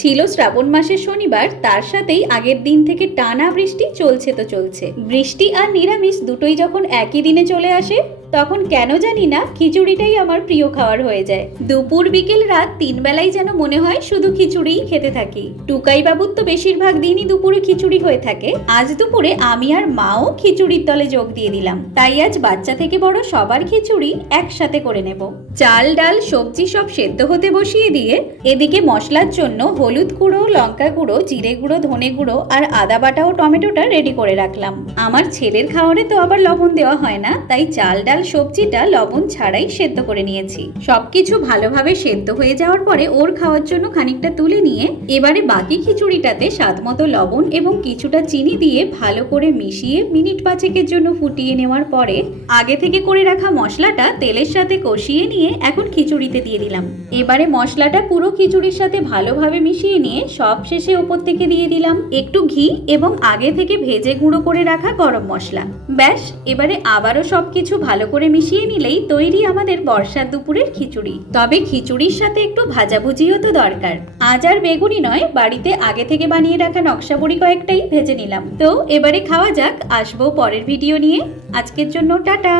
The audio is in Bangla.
ছিল শ্রাবণ মাসের শনিবার, তার সাথেই আগের দিন থেকে টানা বৃষ্টি চলছে তো চলছে। বৃষ্টি আর নিরামিষ দুটোই যখন একই দিনে চলে আসে তখন কেন জানি না খিচুড়িটাই আমার প্রিয় খাবার হয়ে যায়। দুপুর বিকেল রাত তিন বেলায় যেন মনে হয় শুধু খিচুড়িই খেতে থাকি। টুকাই বাবুর তো বেশিরভাগ দিনই দুপুরে খিচুড়ি হয়ে থাকে। আজ দুপুরে আমি আর মাও খিচুড়ির দলে যোগ দিয়ে দিলাম। তাই আজ বাচ্চা থেকে বড় সবার খিচুড়ি একসাথে করে নেব। চাল ডাল সবজি সব সেদ্ধ হতে বসিয়ে দিয়ে এদিকে মশলার জন্য হলুদ গুঁড়ো, লঙ্কা গুঁড়ো, জিরে গুঁড়ো, ধনে গুঁড়ো আর আদা বাটা ও টমেটোটা রেডি করে রাখলাম। আমার ছেলের খাবারে তো আবার লবণ দেওয়া হয় না, তাই চাল ডাল সবজিটা লবণ ছাড়াই সেদ্ধ করে নিয়েছি। সবকিছু ভালোভাবে সেদ্ধ হয়ে যাওয়ার পরে ওর খাওয়ার জন্য খানিকটা তুলে নিয়ে এবারে বাকি খিচুড়িটাতে স্বাদমতো লবণ এবং কিছুটা চিনি দিয়ে ভালো করে মিশিয়ে মিনিট 5 জন্য ফুটিয়ে নেওয়ার পরে আগে থেকে করে রাখা মশলাটা তেলের সাথে কষিয়ে নিয়ে এখন খিচুড়িতে দিয়ে দিলাম। এবারে মশলাটা পুরো খিচুড়ির সাথে ভালোভাবে মিশিয়ে নিয়ে সব শেষে ওপর থেকে দিয়ে দিলাম একটু ঘি এবং আগে থেকে ভেজে গুঁড়ো করে রাখা গরম মশলা। ব্যাস, এবারে আবারও সবকিছু ভালো করে মিশিয়ে নিলেই তৈরি আমাদের বর্ষার দুপুরের খিচুড়ি। তবে খিচুড়ির সাথে একটু ভাজাভুজিও তো দরকার। আজ আর বেগুনি নয়, বাড়িতে আগে থেকে বানিয়ে রাখা নকশা বড়ি কয়েকটাই ভেজে নিলাম। তো এবারে খাওয়া যাক, আসবো পরের ভিডিও নিয়ে। আজকের জন্য টাটা।